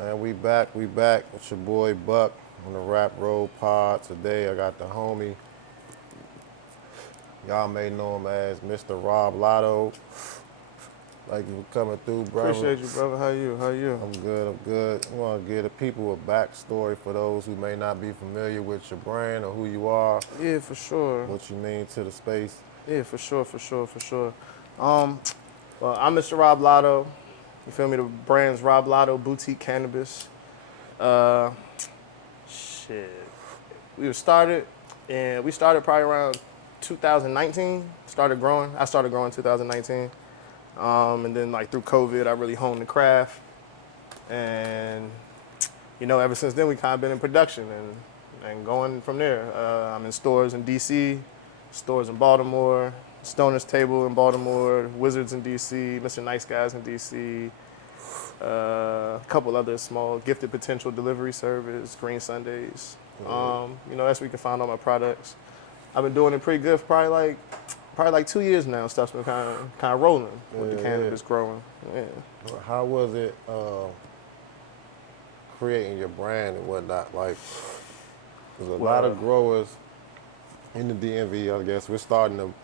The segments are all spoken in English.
And we back. It's your boy Buck on the Rap Road Pod. Today I got the homie. Y'all may know him as Mr Roblato. Thank you for coming through, brother. Appreciate you, brother. How you? How you? I'm good. I want to give the people a backstory for those who may not be familiar with your brand or who you are, Yeah, for sure. what you mean to the space. Yeah, for sure. Well, I'm Mr. Roblato. You feel me? The brand's Roblato Boutique Cannabis. Uh, shit. We started, and we started probably around 2019. Started growing. I started growing 2019. And then like through COVID, I really honed the craft. And ever since then, we kind of been in production and going from there. I'm in stores in DC, stores in Baltimore, Stoner's Table in Baltimore, Wizards in DC, Mr. Nice Guys in DC, a couple other small gifted potential delivery service, Green Sundays. That's where you can find all my products. I've been doing it pretty good for probably like 2 years now. Stuff's been kind of rolling with the cannabis growing. Yeah. How was it creating your brand and whatnot? Like, there's a lot of growers in the DMV, I guess. We're starting to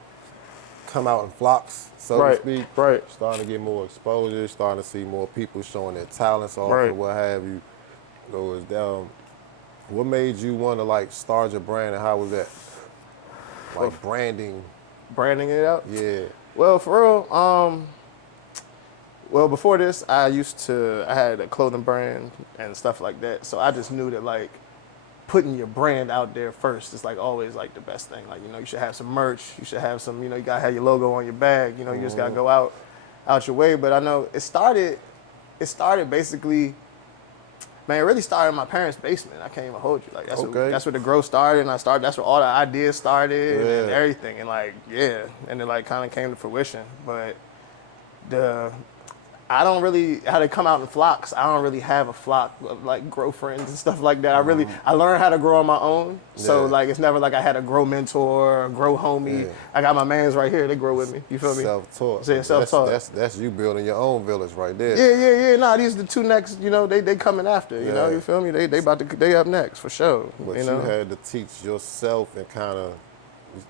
come out in flocks, so to speak. Right. Starting to get more exposure, starting to see more people showing their talents off Right. and what have you. What made you want to like start your brand, and how was that? Like branding Branding it out? Yeah. Well, for real, well, before this, I had a clothing brand and stuff like that. So I just knew that like putting your brand out there first is like always like the best thing. Like, you should have some merch. You should have some, you gotta have your logo on your bag. You just gotta go out your way. But I know it started basically, man, it really started in my parents' basement. I can't even hold you. Like that's where the growth started, and that's where all the ideas started and everything. And and it like kind of came to fruition. But I don't really how to come out in flocks. I don't really have a flock of like grow friends and stuff like that. I learned how to grow on my own. So like it's never like I had a grow mentor, or a grow homie. Yeah. I got my mans right here. They grow with me. You feel me? Self-taught. Yeah, self-taught. That's you building your own village right there. Yeah. Nah, these are the two next. They coming after. You feel me? They up next for sure. But you had to teach yourself and kind of.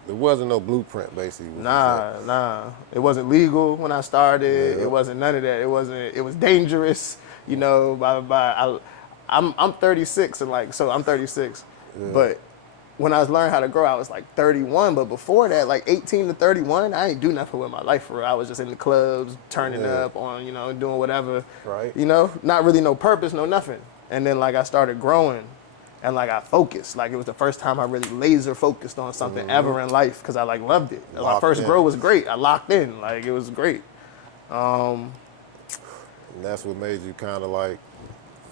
There wasn't no blueprint, basically. Nah. It wasn't legal when I started. Yeah. It wasn't none of that. It was dangerous. I'm 36 and I'm 36. Yeah. But when I was learning how to grow, I was like 31. But before that, like 18 to 31, I ain't do nothing with my life for real. I was just in the clubs, turning up on, doing whatever. Right. Not really no purpose, no nothing. And then I started growing. And I focused, it was the first time I really laser focused on something ever in life because I loved it. My first grow was great. I locked in, it was great. And that's what made you kind of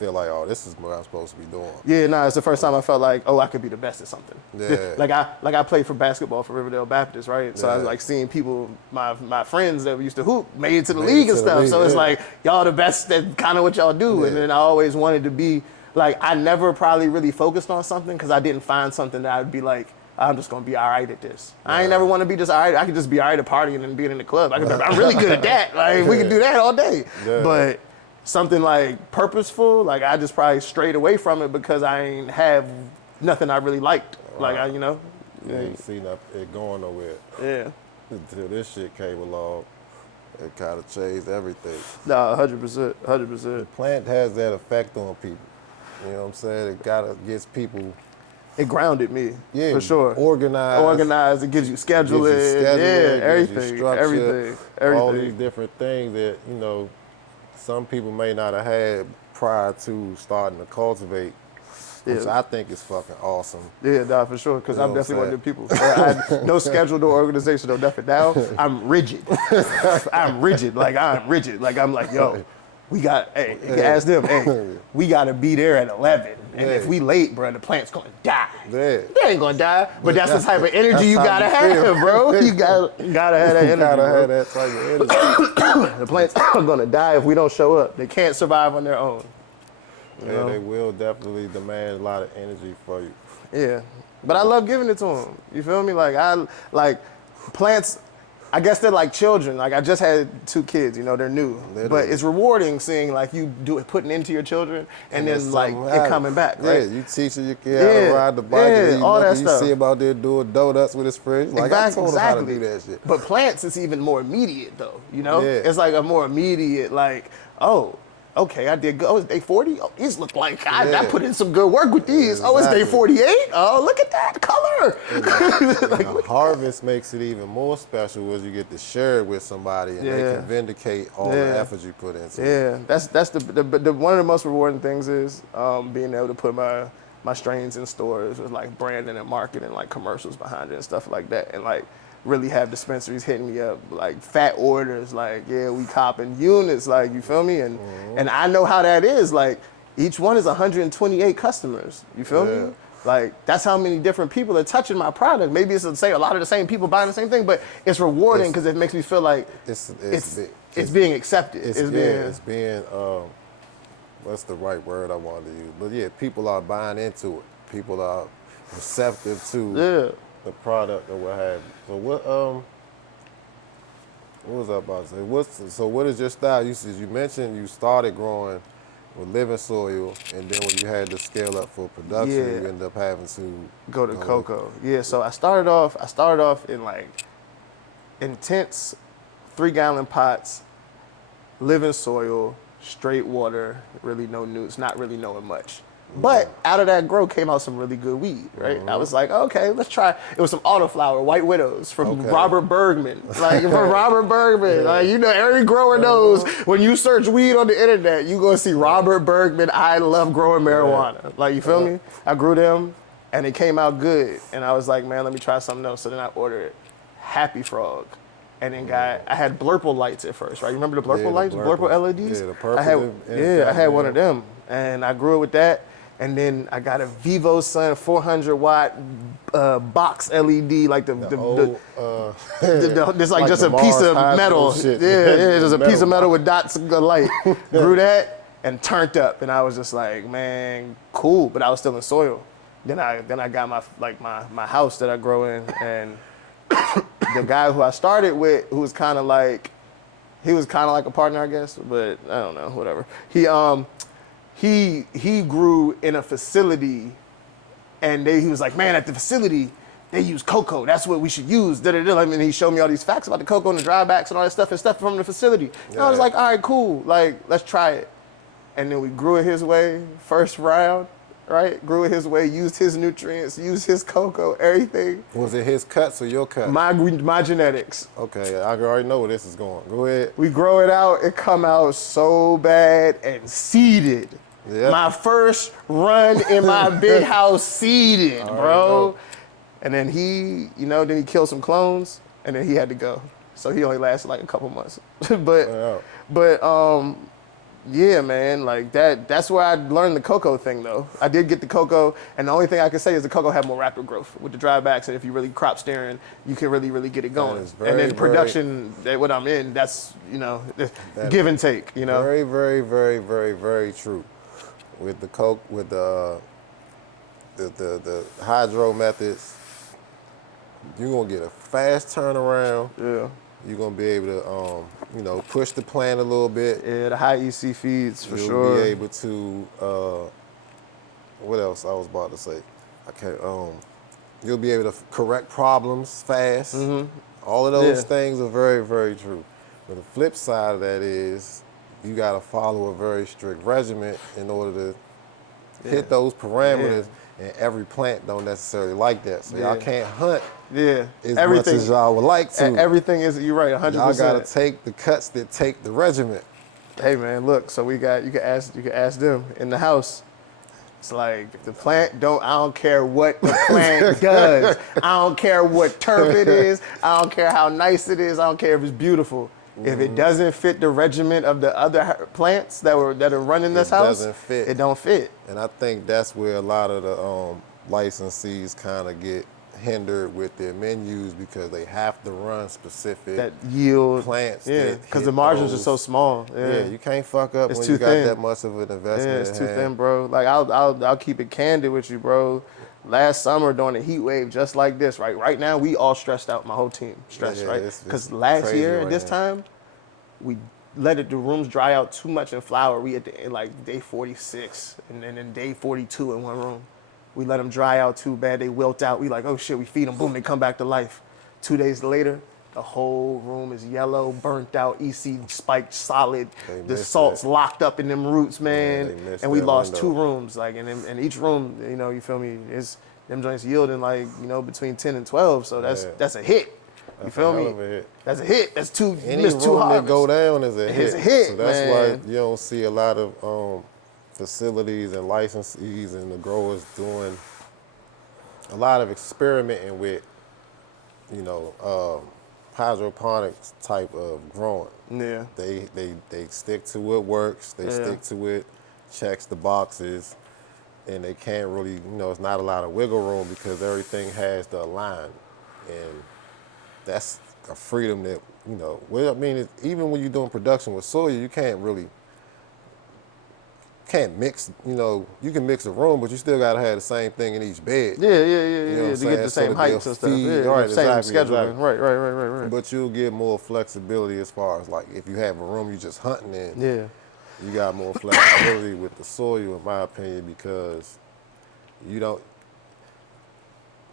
feel like, oh, this is what I'm supposed to be doing. Yeah, it's the first time I felt like, oh, I could be the best at something. Yeah. I played for basketball for Riverdale Baptist, right? So I was seeing people, my friends that used to hoop, made it to the league and stuff. So it's like, y'all the best at kind of what y'all do. Yeah. And then I always wanted to be. I never probably really focused on something because I didn't find something that I'd be like, I'm just going to be all right at this. Yeah. I ain't never want to be just all right. I could just be all right at partying and being in the club. I'm really good at that. We can do that all day. Yeah. But something purposeful, I just probably strayed away from it because I ain't have nothing I really liked. Right. You ain't seen it going nowhere. Yeah. Until this shit came along. It kind of changed everything. Nah, 100%. The plant has that effect on people. You know what I'm saying? It gets people. It grounded me, for sure. Organized. It gives you scheduling. Everything. All these different things that, some people may not have had prior to starting to cultivate, which I think is fucking awesome. Yeah, nah, for sure, because I'm definitely one of the people. I had no schedule, no organization, no nothing. Now, I'm rigid. I'm rigid. I'm like, yo. You can ask them, we got to be there at 11. And if we late, bro, the plant's going to die. Yeah. They ain't going to die. But that's the type of energy you got to have, bro. You got to have that energy, have that type of energy. The plants are going to die if we don't show up. They can't survive on their own. Yeah, they will definitely demand a lot of energy for you. Yeah. But I love giving it to them. You feel me? Plants, I guess they're like children. Like I just had 2 kids, you know, they're new. Literally. But it's rewarding seeing like you do it, putting into your children, and then like something it happen. coming back, right? Yeah, you teaching your kid how to ride the bike, and all that you stuff. see him out there doing donuts with his friends. Like I told him how to do that shit. But plants is even more immediate though, you know? Yeah. It's like a more immediate, like, oh, okay, I did good. Oh, it's day 40? Oh, these look like I put in some good work with these. Exactly. Oh, it's day 48? Oh, look at that color. Like, the harvest makes it even more special as you get to share it with somebody and they can vindicate all the effort you put into it. Yeah, that's the one of the most rewarding things is being able to put my strains in stores with like branding and marketing, like commercials behind it and stuff like that, and like really have dispensaries hitting me up like fat orders, like we copping units, like you feel me, and I know how that is. Like each one is 128 customers. You feel me? Like that's how many different people are touching my product. Maybe it's a lot of the same people buying the same thing, but it's rewarding because it makes me feel like it's being accepted. It's being what's the right word I wanted to use? But yeah, people are buying into it. People are receptive to the product or what have you. So what was I about to say? What is your style? You mentioned you started growing with living soil, and then when you had to scale up for production, you ended up having to go to cocoa. Yeah, so I started off in like intense 3-gallon pots, living soil, straight water, really no news, not really knowing much. But out of that grow came out some really good weed, right? I was like, okay, let's try. It was some autoflower, White Widows from Robert Bergman. Like, from Robert Bergman. Like, you know, every grower knows when you search weed on the internet, you gonna see Robert Bergman, I love growing marijuana. Like, you feel me? I grew them, and it came out good. And I was like, man, let me try something else. So then I ordered Happy Frog. And then I had Blurple lights at first, right? You remember the Blurple lights? Blurple LEDs? Yeah, the purple. I had one of them. And I grew it with that. And then I got a Vivo Sun 400 watt box LED, like it's like just a piece of metal. Just a piece of metal with dots of light. Grew that and turned up, and I was just like, man, cool. But I was still in soil. Then I got my house that I grow in, and the guy who I started with, who was kind of like a partner, I guess, but I don't know, whatever. He grew in a facility, and he was like, man, at the facility, they use cocoa. That's what we should use. I mean, he showed me all these facts about the cocoa and the drybacks and all that stuff and stuff from the facility. And I was like, all right, cool. Like, let's try it. And then we grew it his way, first round, right? Grew it his way, used his nutrients, used his cocoa, everything. Was it his cuts or your cuts? My genetics. Okay, I already know where this is going. Go ahead. We grow it out, it come out so bad and seeded. Yep. My first run in my big house seeded, bro. And then he killed some clones, and then he had to go. So he only lasted like a couple months. Yeah, man, like that's where I learned the cocoa thing, though. I did get the cocoa, and the only thing I can say is the cocoa had more rapid growth with the drybacks, and if you really crop steering, you can really, really get it going. And then production, what I'm in, that's, give and take, Very, very, very, very, very true. With the coke, with the hydro methods, you're gonna get a fast turnaround. Yeah. You're gonna be able to, push the plant a little bit. Yeah, the high EC feeds for sure. You'll be able to. What else I was about to say? You'll be able to correct problems fast. Mm-hmm. All of those things are very, very true. But the flip side of that is, you gotta follow a very strict regimen in order to hit those parameters, and every plant don't necessarily like that. So y'all can't hunt as much as y'all would like to. Everything is, you're right, 100%. Y'all gotta take the cuts that take the regimen. Hey man, look, so you can ask them in the house. It's like, if the plant I don't care what the plant does. I don't care what turf it is. I don't care how nice it is. I don't care if it's beautiful. If it doesn't fit the regimen of the other plants that are running this house, it don't fit. And I think that's where a lot of the licensees kind of get hindered with their menus, because they have to run specific that yield plants. Yeah, because the margins are so small. Yeah, you can't fuck up when you got that much of an investment. Yeah, it's too thin, bro. Like I'll keep it candid with you, bro. last summer during the heat wave, just like this, right? Right now, we all stressed out. My whole team Yeah, stressed, right? it's Because last crazy year at right this now. time, we the rooms dry out too much in flower. We at the end, like day 46 and then day 42 in one room. We let them dry out too bad. They wilt out. We like, oh shit, we feed them. Boom, they come back to life. 2 days later, the whole room is yellow, burnt out, EC spiked solid. They The missed salt's that. locked up in them roots, Yeah, man. they missed And we that lost 2 window. rooms. Like, and each room, you know, you feel me, is them joints yielding like, you know, between 10 and 12. So Yeah, that's a hit. You that's a feel hell me? of a hit. That's a hit. That's two. You Any missed 2 room that go harvests. down is a It's hit. a hit, So that's why man. you don't see a lot of facilities and licensees and the growers doing a lot of experimenting with, you know, hydroponics type of growing. Yeah. They stick to what works. They Yeah. stick to it, checks the boxes, and they can't really, you know, it's not a lot of wiggle room because everything has to align, and that's a freedom that, you know. Well, I mean, even when you're doing production with soil, you can't mix. You know, you can mix a room, but you still gotta have the same thing in each bed. Yeah, yeah, yeah, You know what yeah. I'm To get saying? the So same that they'll heights and stuff. feed. Yeah, All the right, same exactly, scheduling. exactly. Right. But you'll get more flexibility as far as like if you have a room you just hunting in, Yeah. you got more flexibility with the soil, in my opinion, because you don't.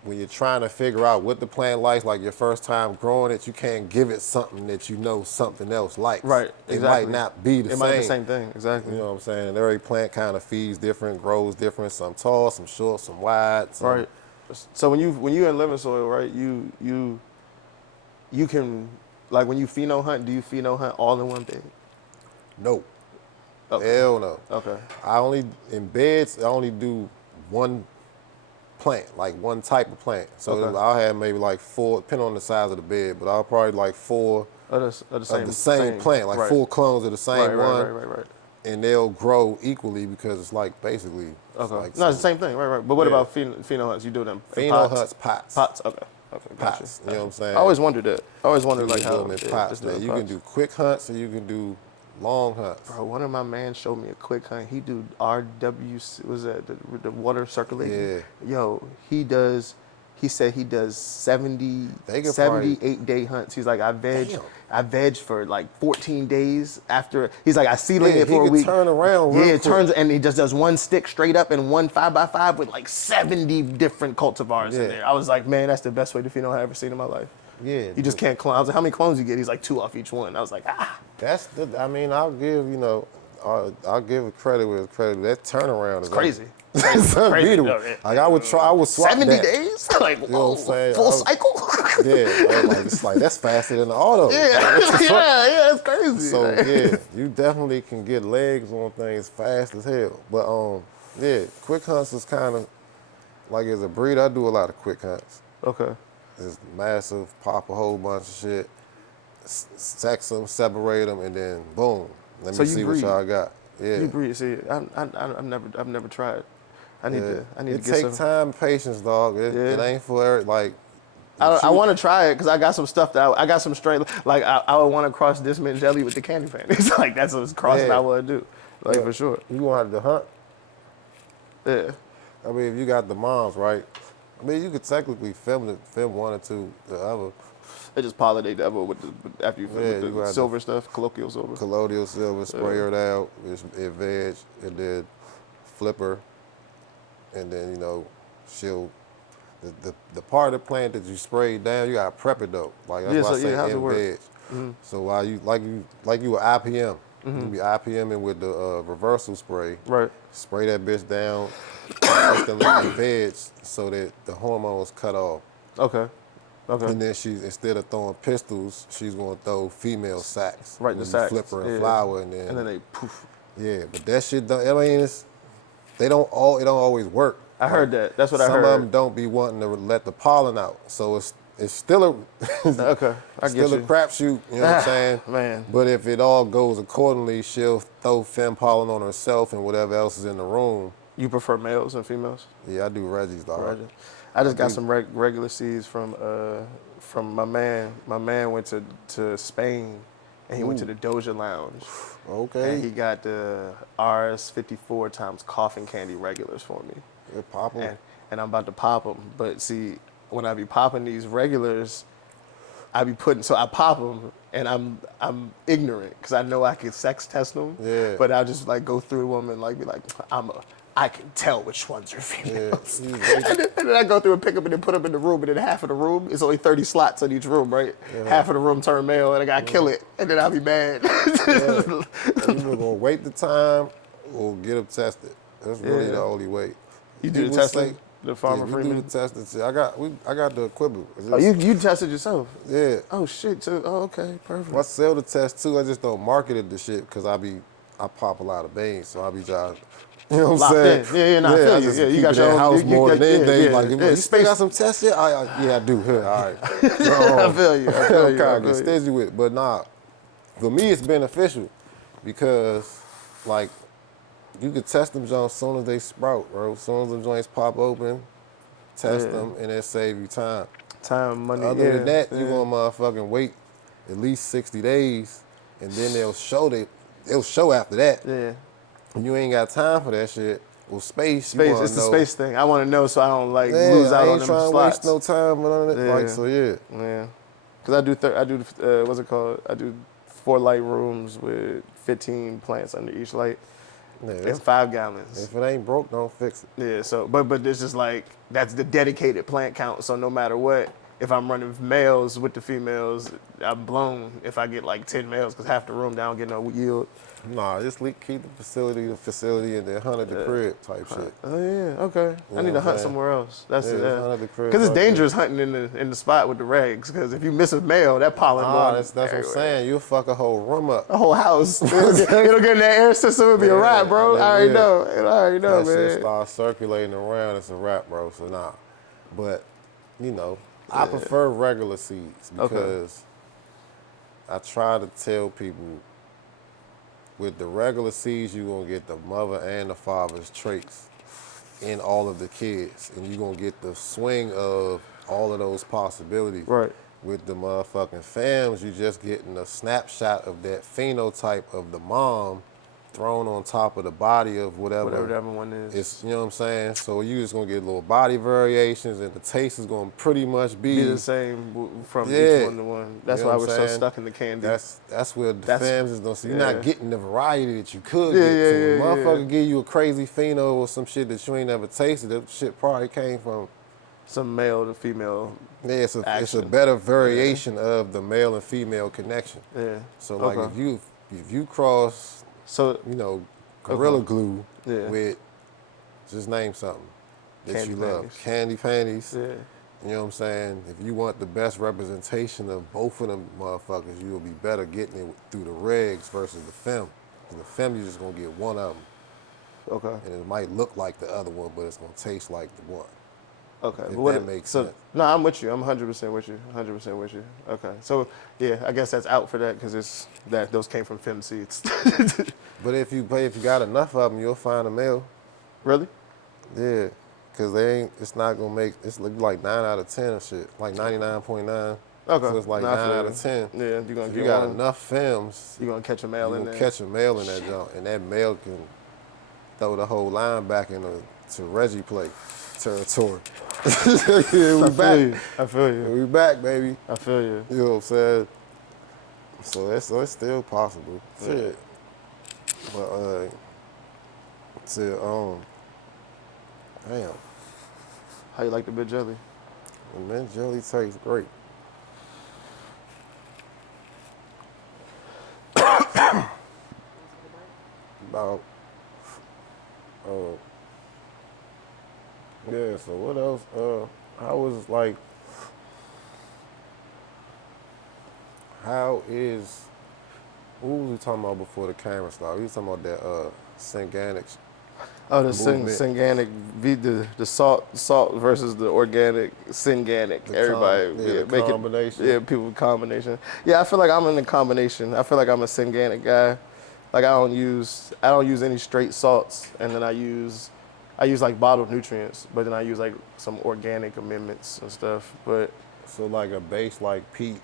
When you're trying to figure out what the plant likes, like your first time growing it, you can't give it something that you know something else likes. Right. It might Exactly. not be the It might be the same. same thing. Exactly. You know what I'm saying? And every plant kind of feeds different, grows different. Some tall, some short, some wide. Some Right. So when you in living soil, right? You can like when you pheno hunt. Do you pheno hunt all in one bed? no, Okay. hell no. Okay. I only in beds. I only do one plant, like one type of plant. So Okay. I'll have maybe like 4, depending on the size of the bed, but I'll probably like 4 Of the of the same same plant, like Right. 4 clones of the same one, Right. and they'll grow equally because it's like basically it's Okay. like No, it's the some same thing. Right. But what yeah. about pheno hunts? You do them in Pheno pots? huts pots, Pots. Okay. Okay. Gotcha. pots. You know what I'm I saying? always wondered that. I always wondered You like can do how them in yeah, pots. just do Now it in you can pots. do quick hunts or you can do long hunts. Bro, one of my man showed me a quick hunt. He do RW, was that the water circulating? Yeah, Yo, he said he does they could probably 78 day hunts. He's like, damn. I veg for like 14 days after. He's like, I seedling Yeah, it he for a could week. turn around Yeah, real it quick. turns, and he just does one stick straight up and one 5x5 with like 70 different cultivars in Yeah, there. I was like, man, that's the best way to pheno I've ever seen in my life. yeah. You just can't clone. I was like, how many clones you get? He's like 2 off each one. I was like, ah. That's the. I mean, I'll give you know, I'll give a credit where it's credit. That turnaround is Crazy. It's Crazy. unbeatable. No, yeah. Like I would try. I would swap 70 that. days? Like, You know whoa, what I'm saying? full cycle? Yeah, like it's like that's faster than the auto. Yeah, Like, what the fuck? yeah, it's crazy. So Like, yeah, you definitely can get legs on things fast as hell. But yeah, quick hunts is kind of like as a breed. I do a lot of quick hunts. okay. It's massive, pop a whole bunch of shit, sex them, separate them, and then boom. Let So me you see what breed. y'all got. Yeah. You breed. See, I've never tried. I need Yeah. to It get takes some. time, and patience, dog. It Yeah. ain't for like. I want to try it because I got some stuff that I got some straight. Like I would want to cross this mint jelly with the candy panties. Like that's a crossing I Yeah. want to do. Like Yeah. for sure. You want to hunt? Yeah. I mean, if you got the moms, right? I mean, you could technically film 1 or 2 the other. They just pollinate the other with after you Yeah, with you the got silver stuff, colloquial silver. colloidal silver, spray it out, it veg, and then flipper, and then, you know, she'll, the part of the plant that you spray down, you gotta prep it though. Like that's Yeah. why So I yeah, say how's it in work? veg. So while you were IPM, you be IPMing with the reversal spray. Right. Spray that bitch down, instantly in veg, so that the hormones cut off. Okay. Okay. And then she's, instead of throwing pistols, she's gonna throw female sacks. Right. When The you sacks. flip her and Yeah. flower, and And then then they poof. yeah, but that shit don't. I mean, it don't always work. I heard that. That's what I Some heard. of them don't be wanting to let the pollen out, so it's still a Okay, I it's get still a you. crapshoot. You know what I'm saying? Man. But if it all goes accordingly, she'll throw fem pollen on herself and whatever else is in the room. You prefer males and females? Yeah, I do Reggie's dog. Right. I just got do. some regular seeds from my man. My man went to Spain, and he went to the Doja Lounge, and he Okay. got the RS 54 times coughing candy regulars for me. It pop 'em. and I'm about to pop them. But see, when I be popping these regulars, I be putting, so I pop them and I'm ignorant because I know I can sex test them. Yeah. But I'll just like go through them and like be like, I can tell which ones are Yeah. females. You just wait. And then I go through and pick them and then put them in the room, and then half of the room is only 30 slots in each room, right? Half of the room turn male, and I gotta kill it, and then I'll be mad. Yeah. You either gonna wait the time or get them tested. That's really the only way. You do the People testing, say, the Farmer we do the Freeman? testing. See, I got the equipment. It's Oh, just- you tested yourself? yeah. Oh shit! So, oh, okay, Well, I perfect. sell the test too. I just don't market it the shit because I pop a lot of beans, so I be trying. You know what I'm Locked saying? in. Yeah, nah, I feel I you. just Yeah, you keep got it your in own- house you more got- than anything. yeah, Like, yeah, you still got some tests yet? Yeah, I do. Here, all right. I feel you. I feel I'm you. I kind of feel get you. stingy with it, but nah. For me, it's beneficial because, like, you can test them joints as soon as they sprout, bro. As soon as them joints pop open, test Yeah. them, and it save you time. Time, money. Other than that, yeah. you gonna motherfucking wait at least 60 days, and then they'll show after that. Yeah. And you ain't got time for that shit. Well, space, you Space. wanna It's the know. space thing. I want to know so I don't like lose Yeah, I out on ain't them trying to waste slots. no time with none of it. Yeah. Like, so yeah. Yeah. Cause I do what's it called? I do 4 light rooms with 15 plants under each light Yeah, and 5 gallons. if it ain't broke, don't fix it. Yeah. So, but it's just like that's the dedicated plant count. So no matter what, if I'm running males with the females, I'm blown if I get like 10 males because half the room down get no yield. Nah, just keep the facility, and then hunt at the crib type shit. Oh yeah, okay. I know need what to I'm hunt saying? somewhere else. That's Yeah, it. just hunt at the crib Because it's like that. dangerous hunting in the spot with the regs. Because if you miss a male, that pollen Ah, going that's what I'm everywhere. saying. You'll fuck a whole room up. The whole house. It'll get in that air system. It'll be a wrap, bro. and I then, already know. I already know, That shit man. starts circulating around, it's a wrap, bro. So nah. But, I prefer regular seeds because I try to tell people with the regular seeds, you're going to get the mother and the father's traits in all of the kids. And you're going to get the swing of all of those possibilities. Right. With the motherfucking fams, you're just getting a snapshot of that phenotype of the mom thrown on top of the body of Whatever that one is. It's, you know what I'm saying? So you just gonna get little body variations, and the taste is gonna pretty much Be the same from Yeah. each one to one. That's You know why what we're I'm so saying? stuck in the candy. That's where the That's- fams is gonna see. You're yeah. not getting the variety that you could Yeah, get. yeah, So when yeah, motherfucker yeah. give you a crazy pheno or some shit that you ain't never tasted, that shit probably came from. Some male to female. Yeah, it's a Action. better variation of the male and female connection. Yeah. So like Okay. if you cross, So Gorilla Okay. Glue Yeah. with, just name something that Candy you love. panties. Candy panties. yeah. You know what I'm saying? If you want the best representation of both of them motherfuckers, you'll be better getting it through the regs versus the fem. 'Cause the fem, you're just gonna get one of them, Okay. and it might look like the other one, but it's gonna taste like the one. Okay, If but that makes so, sense. No, I'm with you. I'm 100% with you. 100% with you. Okay, so yeah, I guess that's out for that because it's that those came from fem seeds. But if you got enough of them, you'll find a male. Really? Yeah, cause they ain't. It's not gonna make. It's like 9 out of 10 or shit. Like 99.9. Okay. So it's like Nah, I 9 feel out you. of 10. Yeah, you're gonna If get you got one. enough films, You're gonna catch a male you in gonna there. catch a male in that joint, and that male can throw the whole line back to Reggie play territory. Yeah, we back. I feel you. We back, baby. I feel you. You know what I'm saying? So it's still possible. Shit. But damn, How you like the bit jelly? the mint jelly tastes great. About yeah, so what else? I was like, how is, what was we talking about before the camera started? We was talking about that Synganics. Oh, the Movement. synganic, the salt versus the organic synganic. Everybody, the make combination. it, yeah, people combination. Yeah, I feel like I'm in the combination. I feel like I'm a synganic guy. Like I don't use any straight salts, and then I use like bottled nutrients, but then I use like some organic amendments and stuff. But So like a base like peat,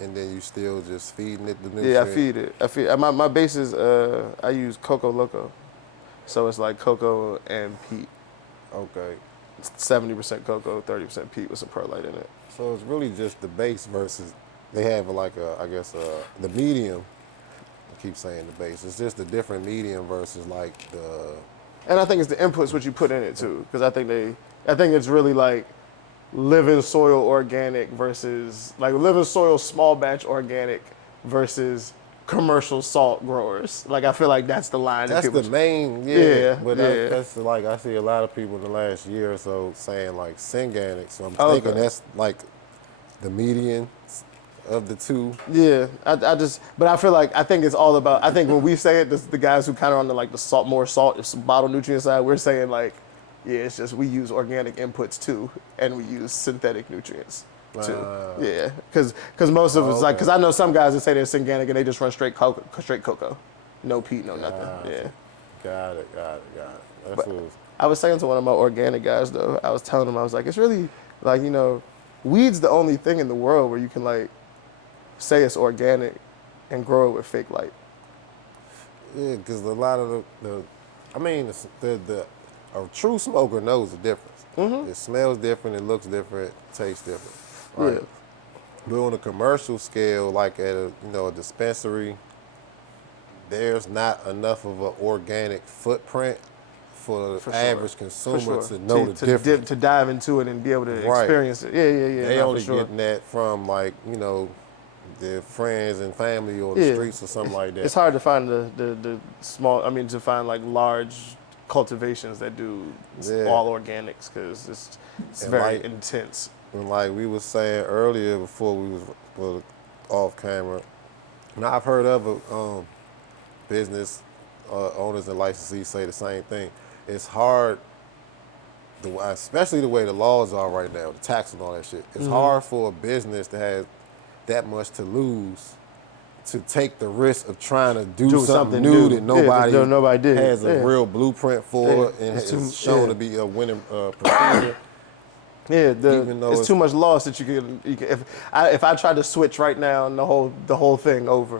and then you still just feeding it the nutrients. yeah, I feed it. My base is I use Coco Loco, so it's like cocoa and peat. Okay. 70% cocoa, 30% peat with some perlite in it. So it's really just the base versus they have like I guess the medium. I keep saying the base. It's just a different medium versus like the. And I think it's the inputs what you put in it too, because I think it's really like living soil organic versus like living soil small batch organic versus commercial salt growers. Like I feel like that's the line that That's people. the main, Yeah, But yeah. that's like I see a lot of people in the last year or so saying like Synganic. So I'm Oh, thinking okay. that's like the median of the two. Yeah, but I feel like I think it's all about. I think when we say it, the guys who kind of on the like the salt, more salt, it's bottle nutrient side, we're saying like, yeah, it's just we use organic inputs too, and we use synthetic nutrients too. Yeah, because most of Oh, it's like because okay. I know some guys that say they're organic and they just run straight cocoa, no peat, no nothing. Yeah, Got it. That's but what it's, I was saying to one of my organic guys though, I was telling him I was like, it's really like weed's the only thing in the world where you can like say it's organic and grow it with fake light. yeah, because a lot of I mean, the a true smoker knows the difference. It smells different, it looks different, tastes different, Yeah, right? But on a commercial scale, like at a dispensary, there's not enough of an organic footprint for for the sure. average For consumer sure. to know the Dip, difference. to dive into it and be able to Right. experience it. Yeah. They No, for only sure. getting that from like, their friends and family or the Yeah. streets or something like that. It's hard to find the small, I mean, to find like large cultivations that do Yeah. all organics because it's And very like intense. and like we was saying earlier before we was off camera, now I've heard other business owners and licensees say the same thing. It's hard, especially the way the laws are right now, the tax and all that shit. It's hard for a business that has that much to lose to take the risk of trying to do Do something something new new. that Yeah, because nobody nobody did. has a Yeah. real blueprint Yeah. for and It's too, is shown yeah. to be a winning procedure. Yeah, Even though it's too much loss that you can if I tried to switch right now and the whole thing over,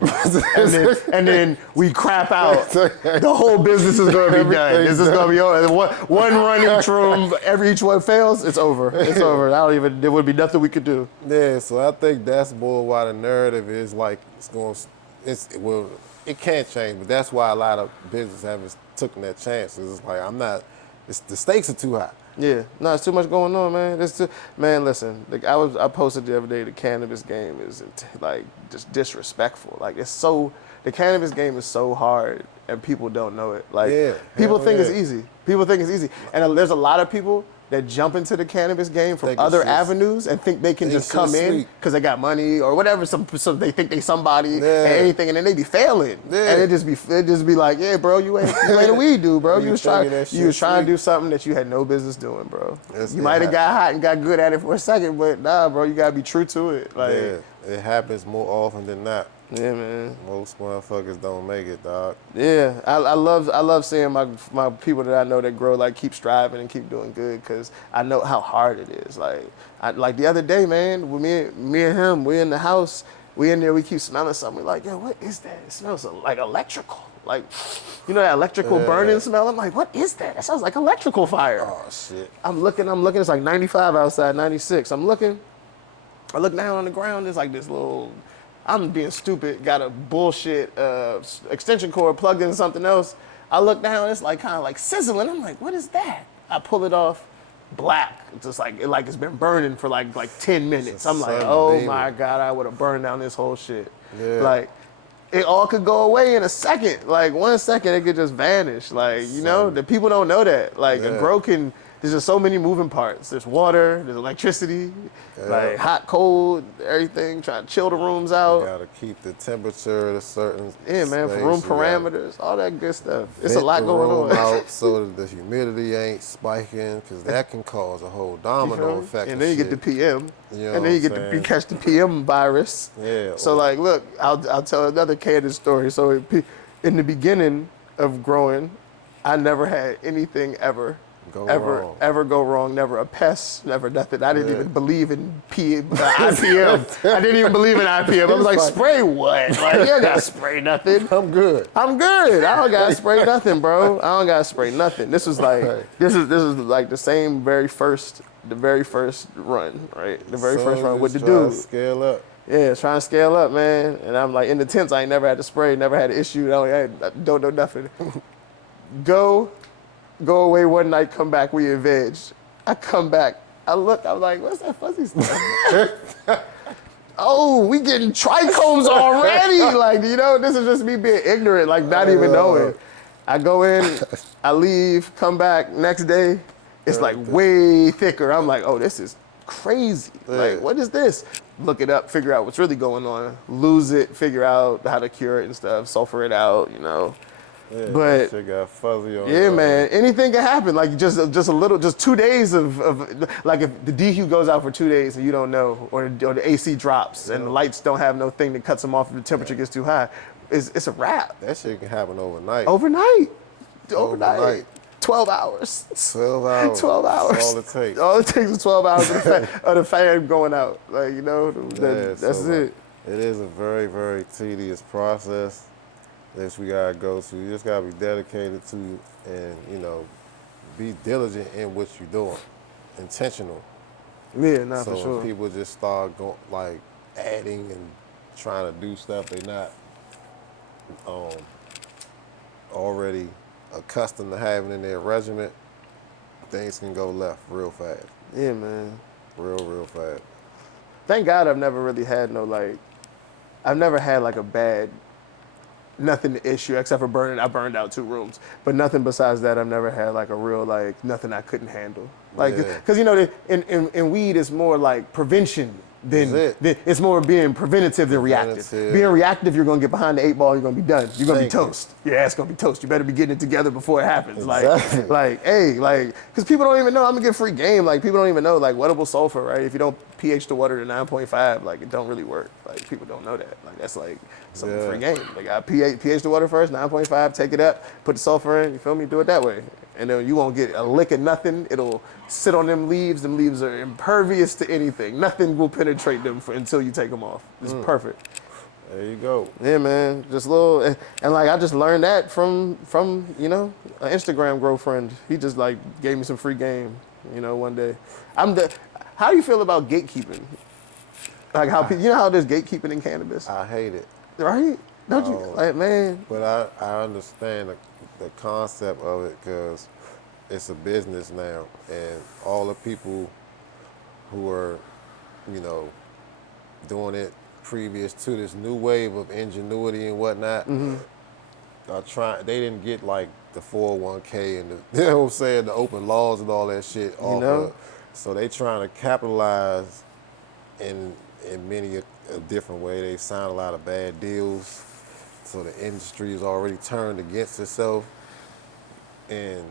and then we crap out, the whole business is going to be done. This is going to be over. One running room, each one fails, it's over. It's over. There would be nothing we could do. Yeah, so I think that's more why the narrative is like it can't change, but that's why a lot of business haven't taken that chance. It's like the stakes are too high. Yeah, no, it's too much going on, man. Man, listen. Like I posted the other day. The cannabis game is like just disrespectful. Like the cannabis game is so hard, and people don't know it. Like Yeah, people hell think it's yeah. easy. People think it's easy, and there's a lot of people that jump into the cannabis game from Think it's other just- avenues and think they can think just it's come just in sweet. because they got money or whatever. So they think they somebody and Yeah. anything, and then they be failing. Yeah. And it just be like, yeah, bro, you ain't a weed dude, bro. You You was thinking trying that you was shit trying to sweet. do something that you had no business doing, bro. It's- You it might have hap- got hot and got good at it for a second, but nah, bro, you gotta be true to it. Like, Yeah, it happens more often than not. yeah, man. Most motherfuckers don't make it, dog. Yeah, I love seeing my people that I know that grow like keep striving and keep doing good because I know how hard it is. Like the other day, man, with me and him, we in the house, we in there, we keep smelling something. We're like, yo, what is that? It smells like electrical. Like, that electrical burning smell. I'm like, what is that? That sounds like electrical fire. Oh shit. I'm looking. It's like 95 outside, 96. I look down on the ground. There's like this little. I'm being stupid. Got a bullshit extension cord plugged into something else. I look down. It's like kind of like sizzling. I'm like, what is that? I pull it off. Black. It's just like it's been burning for like 10 minutes. I'm like, sun oh beaming. my god, I would have burned down this whole shit. Yeah. Like, it all could go away in a second. Like 1 second, it could just vanish. Like the people don't know that. Like a Yeah. grow can. There's just so many moving parts. There's water. There's electricity. Like hot, cold, everything. Trying to chill the rooms You out. gotta keep the temperature at a certain Yeah, man. For space. room You gotta parameters, all that good stuff. It's a vent lot the going room on. out so that the humidity ain't spiking, because that can cause a whole You domino feel me? effect. And of then you get the shit. PM, You know and what then you I'm get saying? catch the PM virus. Yeah, So or- like, look, I'll tell another candid story. So in the beginning of growing, I never had anything ever Go ever wrong. ever go wrong. Never a pest, never nothing. I didn't Yeah. even believe in IPM. I didn't even believe in IPM. I was like, spray what? Like, you don't got to spray nothing. I'm good. I'm good. I don't got to spray nothing, bro. I don't got to spray nothing. This was like, Right. this is like the very first run, right? The very first run with the Try to dude. scale up. Yeah, trying to scale up, man. And I'm like, in the tents, I ain't never had to spray, never had an issue. I don't know nothing. Go away one night, come back, we in veg. I come back, I look, I'm like, what's that fuzzy stuff? Oh, we getting trichomes already. Like, you know, this is just me being ignorant, like not even knowing. I go in, I leave, come back, next day, it's like way thicker. I'm like, oh, this is crazy. Like, what is this? Look it up, figure out what's really going on, lose it, figure out how to cure it and stuff, sulfur it out, you know. Yeah, But that shit got fuzzy on yeah, your man, hand. anything can happen. Like just a little, just 2 days of like if the DHU goes out for 2 days and you don't know, or the AC drops and the lights don't have no thing that cuts them off if the temperature gets too high, it's a wrap. That shit can happen overnight. Overnight. 12 hours. 12 hours. 12 hours. That's all it takes. All it takes is 12 hours of the fan going out. Like, you know, that's so, it. It is a very, very tedious process that we gotta go through. You just gotta be dedicated to and, you know, be diligent in what you're doing. Intentional. Yeah, nah, So for sure. when people just start like adding and trying to do stuff they're not already accustomed to having in their regimen, things can go left real fast. Yeah, man. Real fast. Thank God I've never really had I've never had like a bad, nothing to issue except for burning. I burned out 2 rooms, but nothing besides that. I've never had like a real nothing I couldn't handle. Like, Yeah. cause you know, in weed it's more like prevention than it's more being preventative than reactive. Preventative. Being reactive, you're gonna get behind the 8 ball. You're gonna be done. You're gonna Thank be you. toast. Yeah, it's gonna be toast. You better be getting it together before it happens. Exactly. Cause people don't even know. I'm gonna get free game. Like people don't even know like wettable sulfur, right? If you don't pH the water to 9.5, like it don't really work. Like people don't know that. Like that's like some free game. Like I pH the water first, 9.5, take it up, put the sulfur in. You feel me? Do it that way, and then you won't get a lick of nothing. It'll sit on them leaves. Them leaves are impervious to anything. Nothing will penetrate them until you take them off. It's perfect. There you go. Yeah, man. Just little, and like I just learned that from you know an Instagram girlfriend. He just like gave me some free game, you know, one day. How do you feel about gatekeeping? Like how you know how there's gatekeeping in cannabis, I hate it. right? Don't you? Like man, But I understand the concept of it because it's a business now, and all the people who are, you know, doing it previous to this new wave of ingenuity and whatnot, are trying. They didn't get like the 401k and the, you know what I'm saying, the open laws and all that shit off know? of. So they trying to capitalize in many a different way. They sign a lot of bad deals. So the industry is already turned against itself, and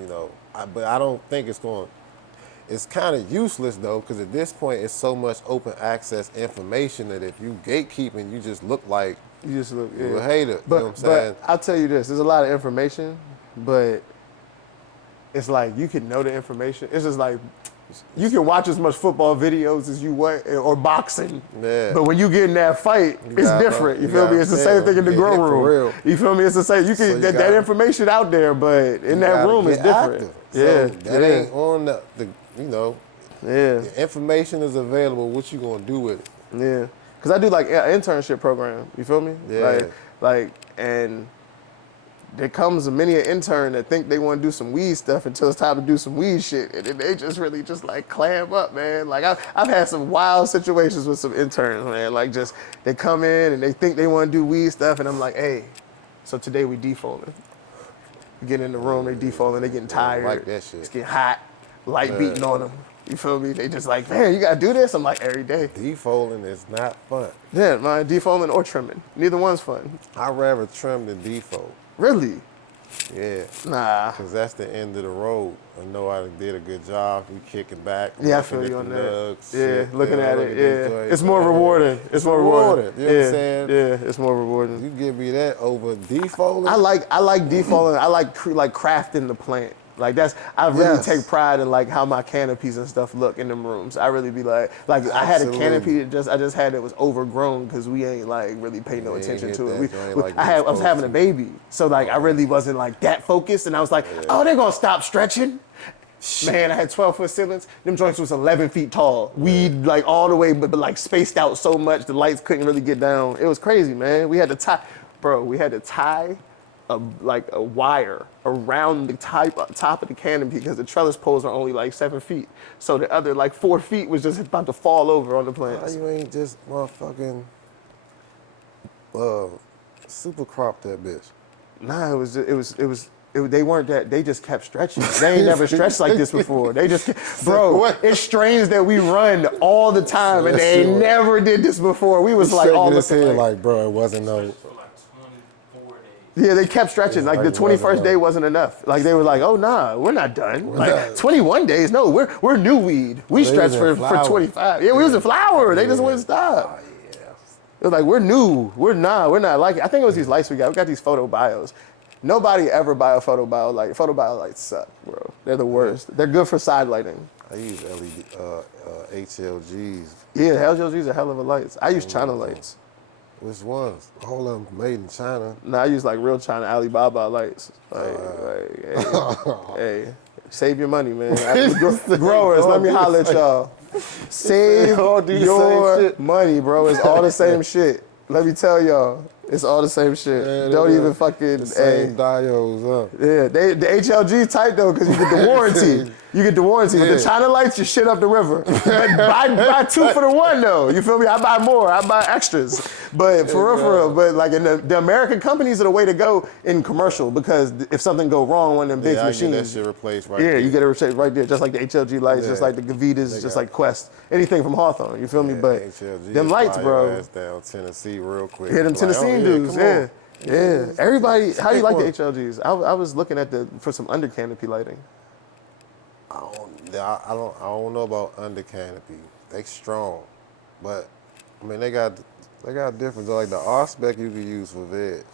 you know, but I don't think it's going. It's kind of useless though, because at this point it's so much open access information that if you gatekeeping, you just look like you just look. you a hater. But, you know what I'm saying? I'll tell you this: there's a lot of information, but it's like you can know the information. It's just like you can watch as much football videos as you want or boxing. Yeah. But when you get in that fight, it's different. You feel me? It's the same thing in the grow room. You feel me? It's the same. You can that information out there, but in that room it's different. Active. Yeah. So that ain't on the you know. Yeah. The information is available. What you gonna do with it? Yeah. Cause I do like an internship program. You feel me? Yeah. Like and there comes many an intern that think they want to do some weed stuff until it's time to do some weed shit, and then they just really just like clam up, man. Like I've had some wild situations with some interns, man. Like just they come in and they think they want to do weed stuff, and I'm like, hey, so today we defolding. We get in the room, they defolding, they getting tired. I like that shit. It's getting hot, light beating on them. You feel me? They just like, man, you gotta do this. I'm like, every day. Defolding is not fun. Yeah, man, defolding or trimming. Neither one's fun. I'd rather trim than defold. Really? Yeah. Nah. Because that's the end of the road. I know I did a good job. We kicking back. Yeah, I feel you on that. Nugs, Yeah, shit, looking at it. Yeah, joints, it's more rewarding. It's more rewarding. You know what I'm saying? Yeah, it's more rewarding. You give me that over defolding. I like defolding. I like crafting the plant. Like I really Yes. take pride in like how my canopies and stuff look in them rooms. I really be like I had a Absolutely. canopy that I just had that was overgrown because we ain't like really paid no You ain't attention hit to it. that joint like you I was supposed having a to. baby, so like I really wasn't like that focused, and I was like, oh, they're gonna stop stretching. Man, I had 12-foot ceilings. Them joints was 11 feet tall. Weed like all the way, but like spaced out so much the lights couldn't really get down. It was crazy, man. We had to tie a wire around the top of the canopy because the trellis poles are only like 7 feet. So the other like 4 feet was just about to fall over on the Why plants. you ain't just motherfucking super crop that bitch? Nah, they weren't that. They just kept stretching. They ain't never stretched like this before. They just, bro. It's strains that we run all the time, and they ain't never did this before. We was like all this looking head like, like, bro, it wasn't no. For like 24 days. yeah, they kept stretching. It's Like like the it wasn't 21st day wasn't enough. Like they were like, oh nah, we're not done. Like not. 21 days, no, we're new weed. We They stretched was in for flower. 25. Yeah, we was in flower. They just wouldn't stop. Oh, yeah. It was like we're new. We're not like. I think it was these lights we got. We got these photo bios. Nobody ever buy a photo bio light. Photo bio lights suck, bro. They're the worst. They're good for side lighting. I use LED, HLGs. Yeah, LGs are hell of a lights. I use China lights. Which ones? All of them made in China. No, I use like real China Alibaba lights. Hey, save your money, man. Growers, let me holler at y'all. Save your money, bro. It's all the same shit. Let me tell y'all, it's all the same shit. Yeah, Don't even fucking. The same diodes, huh? Yeah, the HLG tight though, because you get the warranty. You get the warranty. With the China lights, you shit up the river. But buy 2 for the 1 though. You feel me? I buy more. I buy extras. But for real. But like in the American companies are the way to go in commercial, because if something go wrong, one of them big I machines. get that shit replaced right yeah, there. you get it replaced right there, just like the HLG lights, just like the Gavitas, just like Quest, anything from Hawthorne. You feel me? But HLG them lights, bro. Ass down Tennessee real quick. Yeah, them Like, Tennessee oh, dudes. come Yeah. on. Yeah. Everybody, how do you like the one. HLGs? I was looking at for some under canopy lighting. I don't know about under canopy. They strong, but I mean they got different. Like the R spec you can use for veg,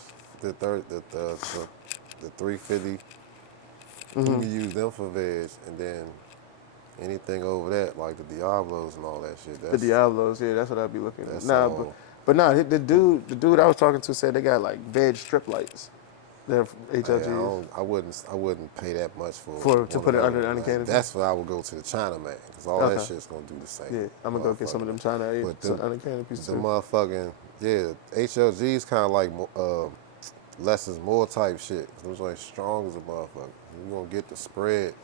the 350. You can use them for veg, and then anything over that, like the Diablos and all that shit. The Diablos, yeah, that's what I'd be looking at. That's Nah, all. but nah, the dude I was talking to said they got like veg strip lights. They're HLGs. I wouldn't pay that much for To one put it of under those, the man. canopy? That's where I would go to the China man, because all that shit's gonna do the same. Yeah, I'm gonna go get some of them China under canopies The too. motherfucking HLG's kind of like less is more type shit. Those ain't strong as a motherfucker. You gonna get the spread,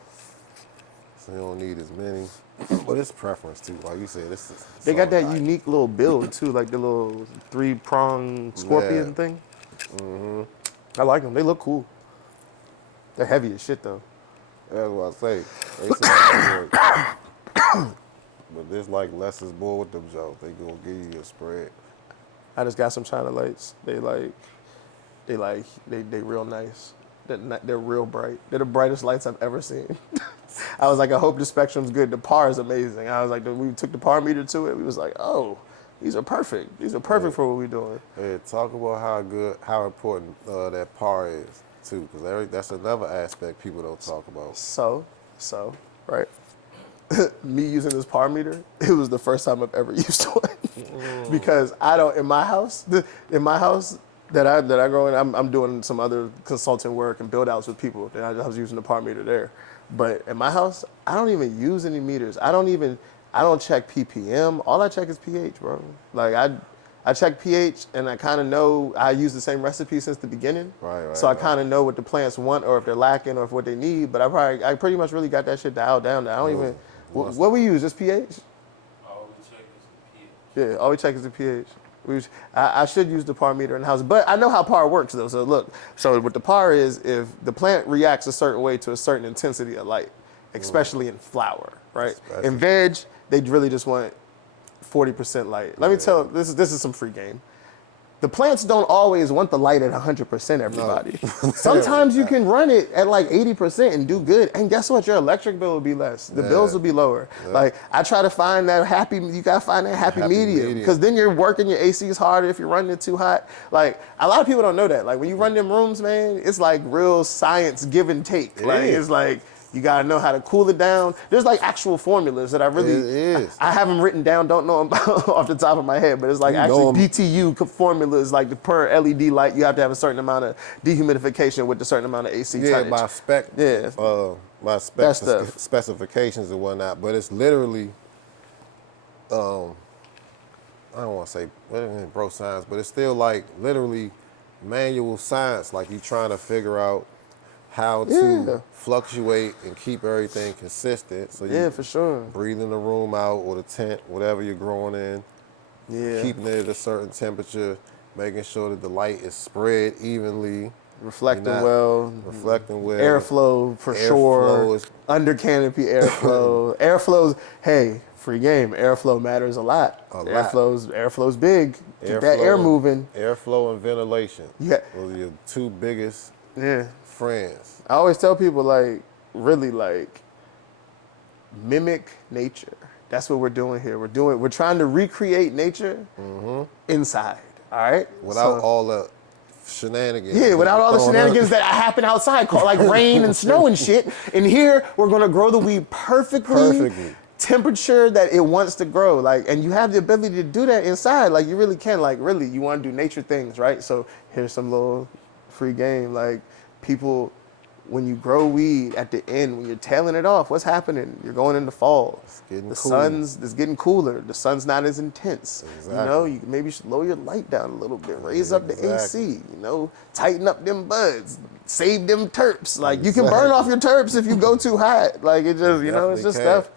so you don't need as many. But it's preference too. Like you said, They got that unique little build too, like the little 3-prong scorpion thing. Mm-hmm. I like them. They look cool. They're heavy as shit though. That's what I say. They say but there's like less is more with them jokes. They gonna give you a spread. I just got some China lights. They real nice. They're real bright. They're the brightest lights I've ever seen. I was like, I hope the spectrum's good. The par is amazing. I was like, we took the par meter to it. We was like, oh, these are perfect. These are perfect for what we're doing. Hey, talk about how important that par is too, because that's another aspect people don't talk about. So, right. Me using this par meter, it was the first time I've ever used one. Because in my house that I go in, I'm doing some other consulting work and build outs with people. And I was using the par meter there. But in my house, I don't even use any meters. I don't check ppm. All I check is pH, bro. Like I check pH, and I kind of know. I use the same recipe since the beginning. Right. So I kind of know what the plants want, or if they're lacking, or if what they need. But I pretty much really got that shit dialed down. I don't even. What we use? Just pH. All we check is the pH. Yeah, all we check is the pH. I should use the par meter in the house, but I know how par works though. So look, what the par is, if the plant reacts a certain way to a certain intensity of light, especially in flower, right? In veg, they really just want 40% light. Let me tell you, this is some free game. The plants don't always want the light at 100%, everybody. No. Sometimes you can run it at like 80% and do good. And guess what? Your electric bill will be less. The bills will be lower. Yeah. Like, I try to find that you gotta find that happy medium. Because then you're working your ACs harder if you're running it too hot. Like, a lot of people don't know that. Like, when you run them rooms, man, it's like real science give and take. It's like, You gotta know how to cool it down. There's like actual formulas that I really, It is. I have them written down, don't know them off the top of my head, but it's like You know actually 'em. BTU formulas, like the per LED light, you have to have a certain amount of dehumidification with a certain amount of AC Yeah, tonnage. by spec. Yeah. By That stuff. specifications and whatnot. But it's literally, I don't want to say bro science, but it's still like literally manual science. Like you trying to figure out how Yeah. to fluctuate and keep everything consistent. So you Yeah, for sure. breathing the room out or the tent, whatever you're growing in, Yeah. keeping it at a certain temperature, making sure that the light is spread evenly. Reflecting You're not well. reflecting well. Airflow for Airflow sure. is- Under canopy airflow. Airflow's, hey, free game. Airflow matters a lot. A lot. Airflow's big. Get that air moving. Airflow and ventilation. Yeah. Those are your two biggest Yeah. friends. I always tell people, like, really, like, mimic nature. That's what we're doing here. We're trying to recreate nature inside. All right? Without So- all the shenanigans. Yeah, without all the Throwing shenanigans that happen outside, like rain and snow and shit. And here, we're gonna grow the weed perfectly. Temperature that it wants to grow. Like, and you have the ability to do that inside. Like, you really can. Like, really, you want to do nature things, right? So here's some little free game. Like, people, when you grow weed at the end, when you're tailing it off, what's happening? You're going into fall. getting The cooler. it's getting cooler. The sun's not as intense. You know, Exactly. you maybe should lower your light down a little bit, raise up the Exactly. AC, you know, tighten up them buds, save them terps. Like, you can burn off your terps if you go too hot. Like, it just, you know, it's just Definitely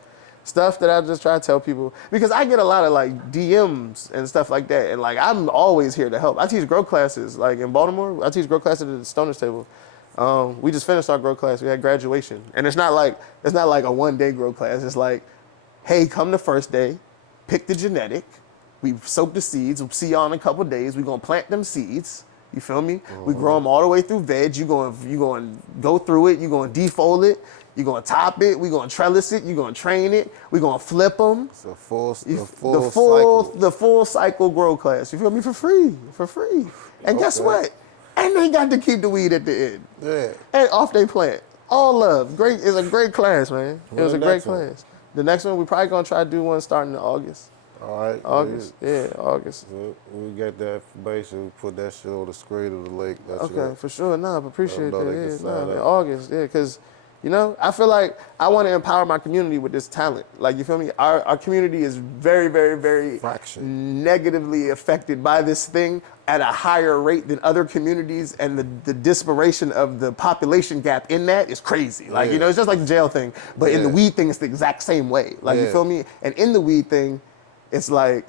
stuff that I just try to tell people, because I get a lot of like DMs and stuff like that, and like I'm always here to help. I teach grow classes, like in Baltimore. I teach grow classes at the Stoner's Table. We just finished our grow class. We had graduation, and it's not like a 1-day grow class. It's like, hey, come the first day, pick the genetic. We soak the seeds. We'll see y'all in a couple days. We're gonna plant them seeds. You feel me? We grow them all the way through veg. You going to go through it. You going to defold it. You going to top it. We going to trellis it. You going to train it. We going to flip them. It's a full The cycle. full cycle grow class. You feel me? For free. And guess Okay. what? And they got to keep the weed at the end. Yeah. And off they plant. All love. Great. It's a great class, man. It was a the great next one? class. The next one, we probably gonna try to do one starting in August. All right. August. Yeah, August. We got that information. We put that shit on the screen of the lake. That's Okay, for sure. Nah, but appreciate know that. they can Yeah, sign nah, man, up. August. Yeah, because, you know, I feel like I want to empower my community with this talent. Like, you feel me? Our community is very, very, very Fraction. negatively affected by this thing at a higher rate than other communities, and the disparation of the population gap in that is crazy. Like, you know, it's just like the jail thing, but in the Yeah. weed thing, it's the exact same way. Like, you Yeah. feel me? And in the weed thing, it's like,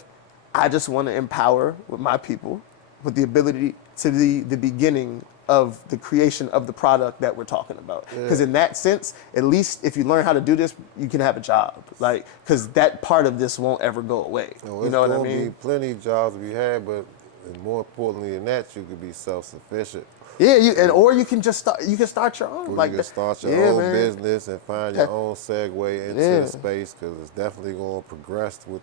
I just want to empower with my people with the ability to be the beginning of the creation of the product that we're talking about. Because in that sense, at least if you learn how to do this, you can have a job. Like, because that part of this won't ever go away. You know what I There's mean? be plenty of jobs to be had, but more importantly than that, you could be self-sufficient. Yeah, or you can just start. You can start your own. Or Like you can that. start your Yeah, own man. business and find your own segue into Yeah. the space, because it's definitely going to progress with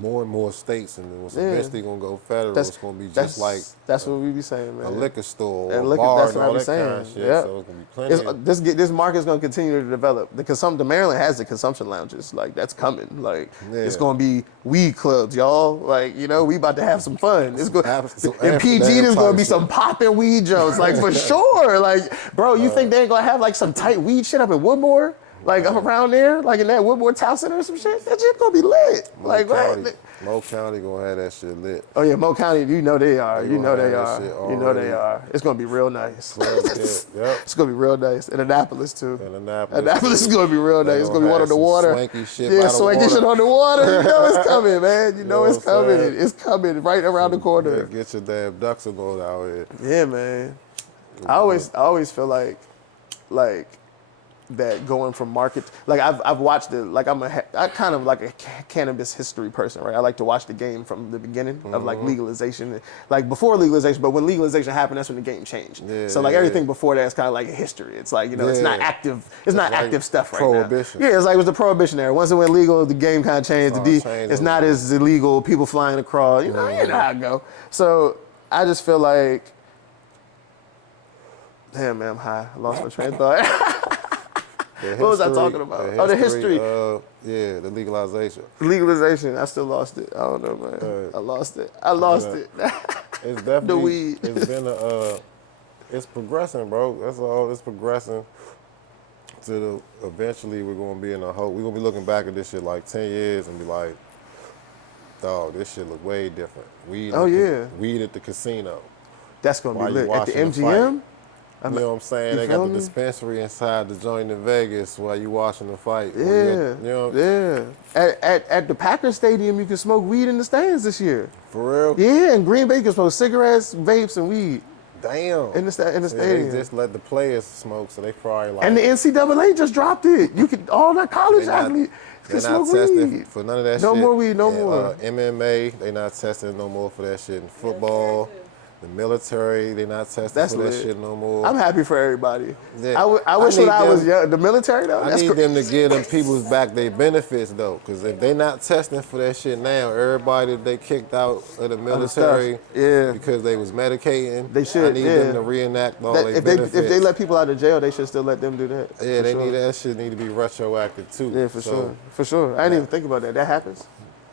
more and more states, and then it's Yeah. eventually going to go federal. It's going to be just like that's what we be saying, man. a liquor store or And a liquor- bar that's and what I all be that kind of saying. shit. Yeah. So it's going to be plenty of This market's going to continue to develop. The Maryland has the consumption lounges. Like, that's coming. Like, it's Yeah. going to be weed clubs, y'all. Like, you know, we about to have some fun. It's going Some in PG. Amsterdam There's going to type be some shit. popping weed joints. Like, for sure. Like, bro, you think they ain't going to have like some tight weed shit up in Woodmore? Like, up around there, like in that Woodmore Town Center or some shit? That shit gonna be lit. Like, what? Mo County going to have that shit lit. Oh yeah, Mo County, you know they are. They You know gonna they have are. that shit You know they already. are. It's gonna be real nice. Yep. It's gonna be real nice. In Annapolis too. In Annapolis. Annapolis is gonna be real They nice. It's gonna gonna be one have on the some water. swanky shit Yeah, by the swanky water. shit on the water. You know it's coming, man. You know know it's what I'm coming. saying? It's coming right around the Yeah, corner. get your damn ducks in order out here. Yeah, man. I always feel like that going from market, like I've watched it, like I kind of like a cannabis history person, right? I like to watch the game from the beginning of like legalization, like before legalization, but when legalization happened, that's when the game changed. Yeah, So like yeah. everything before that is kind of like a history. It's like, you know, it's not Yeah. active, it's not like active stuff right prohibition. now. Yeah, it's like it was the prohibition era. Once it went legal, the game kind of changed. Changed It's over. not as illegal, people flying across, you know how it go. So I just feel like, damn man, I'm high. I lost my train of thought. The What was I history- talking about? Oh, the history. Yeah, the legalization. Legalization. I still lost it. I don't know, man. I lost it. I lost it. It's definitely weed. it's been it's progressing, bro. That's all. It's progressing to eventually we're gonna be in a whole. We're gonna be looking back at this shit like 10 years and be like, dog, this shit look way different. Oh, yeah. Weed at the casino. That's gonna be While you lit. At the watching the MGM? You know what I'm saying? You They feel got the me? dispensary inside the joint in Vegas while you watching the fight. Or Yeah. you know, Yeah. At the Packers Stadium, you can smoke weed in the stands this year. for real? Yeah, in Green Bay, you can smoke cigarettes, vapes, and weed Damn. in the See, stadium. they just let the players smoke, so they probably like. And the NCAA just dropped it. You can all that college They not- athletes can They're not smoke testing weed. for none of that No shit. more weed, no And, more. MMA, they not testing no more for that shit. In football, the military, they not testing That's for that lit. shit no more. I'm happy for everybody. Yeah. I wish I when I need was them- young, the military though. I That's need them to give them people's back their benefits though, because if they not testing for that shit now, everybody that they kicked out of the military Yeah. because they was medicating, They should, I need yeah. them to reenact all their If benefits. they let people out of jail, they should still let them do that. yeah, for they sure. need that shit need to be retroactive too. Yeah, for So, sure, for sure. I didn't even think about that. That happens.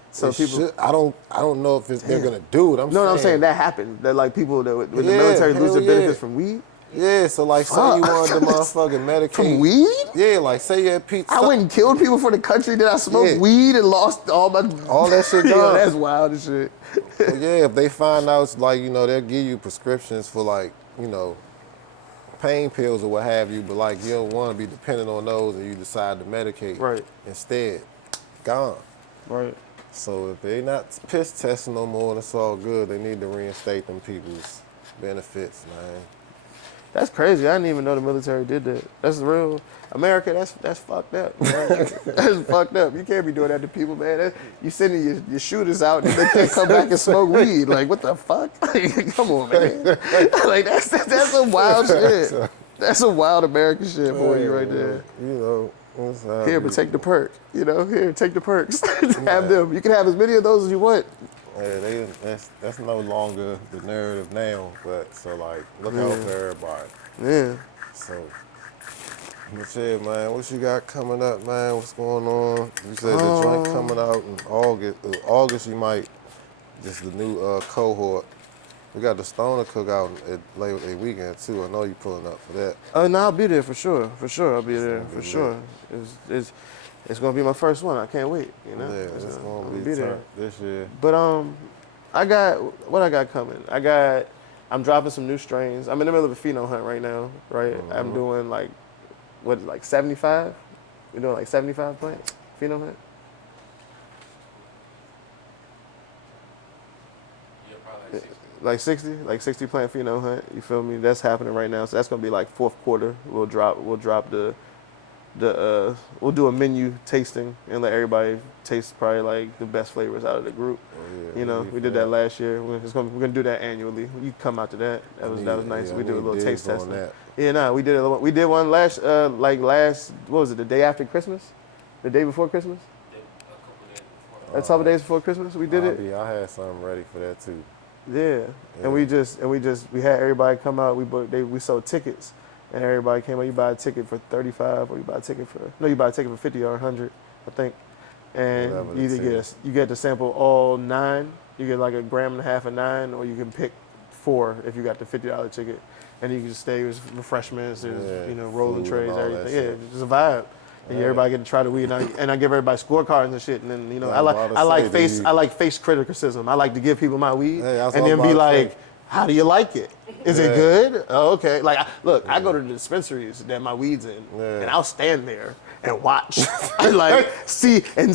So it people. should- I don't know if they're gonna do it. I'm saying that happened. That like people that with the Yeah, military lose their hell yeah. benefits from weed. Yeah, so like say you wanted to motherfucking medicate From weed? Yeah, like say you had pizza. I went and killed people for the country that I smoked Yeah. weed and lost all my. All that shit Yo, gone. that's wild as shit. Well, yeah, if they find out, it's like, you know, they'll give you prescriptions for like, you know, pain pills or what have you, but like you don't want to be dependent on those and you decide to medicate Right. instead, gone. Right. So if they not piss testing no more and it's all good, they need to reinstate them people's benefits, man. That's crazy. I didn't even know the military did that. That's real. America, that's fucked up. Man. That's fucked up. You can't be doing that to people, man. You sending your shooters out and they can't come back and smoke weed. Like, what the fuck? Come on, man. Like, that's some wild shit. That's some wild American shit for you right there. You know, it's how Here, it but is. take the perk. You know, here, take the perks. Have them. You can have as many of those as you want. Yeah, that's no longer the narrative now, but so like look out for everybody. Yeah. So, but yeah, man, what you got coming up, man? What's going on? You said the joint coming out in August. August, you might just the new cohort. We got the Stoner cookout at Labor Day weekend too. I know you pulling up for that. No, I'll be there for sure. For sure, I'll be there gonna for be sure. It's gonna be my first one. I can't wait. You know. Yeah, it's I'll gonna be there. turned this year. But I got what I got coming. I'm dropping some new strains. I'm in the middle of a pheno hunt right now. Right. I'm doing like 75. We're doing like 75 plants pheno hunt. Yeah, probably like 60. Like 60 plant pheno hunt. You feel me? That's happening right now. So that's gonna be like fourth quarter. We'll drop we'll do a menu tasting and let everybody taste probably like the best flavors out of the group. yeah, You know, we did that last year. We're gonna do that annually. You come out to that. That was nice. Yeah, We I did a need little taste dibs on testing. that. Yeah, no, we did one last what was it? The day after Christmas, the day before Christmas. a couple days before. A couple days before Christmas, we did it. I had something ready for that too. Yeah. And we had everybody come out. We sold tickets, and everybody came out. You buy a ticket for $35, or you buy a ticket for 50 or 100, I think. And Whatever you the either you get to sample all 9. You get like a gram and a half of 9, or you can pick 4 if you got the $50 ticket. And you can just stay with refreshments, there's rolling food trays, and all that everything. shit. Yeah, it's just a vibe. And everybody get to try the weed, and I give everybody scorecards and shit. And then I was about to say, I like face criticism. I like to give people my weed, Hey, that's and what I then was be about to like, say. "How do you like it? Is it Yeah. good? Oh, okay." Like, I go to the dispensaries that my weed's in, Yeah. and I'll stand there and watch, like see. And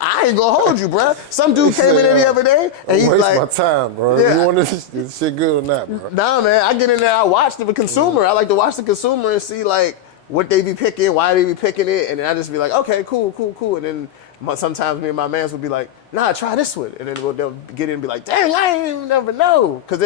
I ain't gonna hold you, bruh. Some dude came in there the other day, and he's Waste like, my time, bro. Yeah. You want this shit good or not, bro? Nah, man, I get in there, I watch the consumer. I like to watch the consumer and see like what they be picking, why they be picking it, and then I just be like, okay, cool. And then sometimes me and my mans would be like, nah, try this one, and then they'll get in and be like, dang, I ain't even never know, because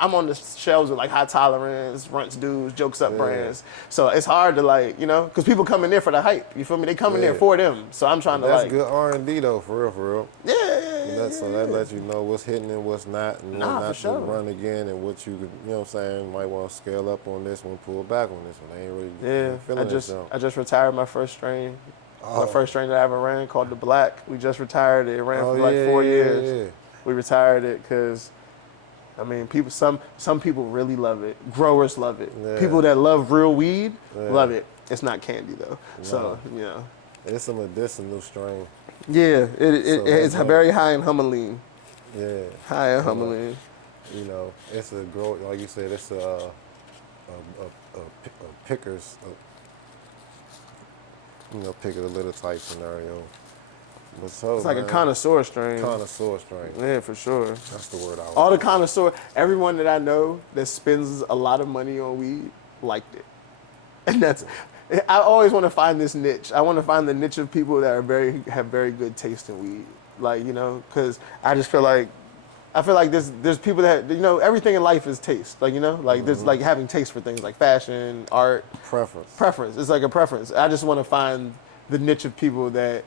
I'm on the shelves with like High Tolerance, Runts Dudes, Jokes Up brands, so it's hard to like, because people come in there for the hype. You feel me? They come in there Yeah. for them, so I'm trying to That's like, good R&D though, for real. yeah. So that lets you know what's hitting and what's not, and what Nah, for not to sure. run again, and what you could, you know what I'm saying, might want to scale up on this one, pull back on this one. I ain't really Yeah, ain't feeling this jump. I just retired my first strain. My Oh, first strain that I ever ran called the Black. We just retired it. It ran oh for like yeah, 4 years. yeah, yeah. We retired it because, I mean, some people really love it. Growers love it. Yeah. People that love real weed Yeah. love it. It's not candy though. Nah. So, you know. It's a medicinal strain. Yeah, So it's that joint, very high in humulene. yeah. High in So, humulene. you know, it's a grow, like you said, it's a pickers, you know, pick of the litter type scenario. But so, It's like a man, connoisseur strain. connoisseur strain. Yeah, for sure. That's the word I was All the looking for. connoisseur, everyone that I know that spends a lot of money on weed liked it. And I always want to find this niche. I want to find the niche of people that are have very good taste in weed. Like, you know, because I just feel like, there's people that, you know, everything in life is taste. Like, you know, like there's like having taste for things like fashion, art, Preference. preference. It's like a preference. I just want to find the niche of people that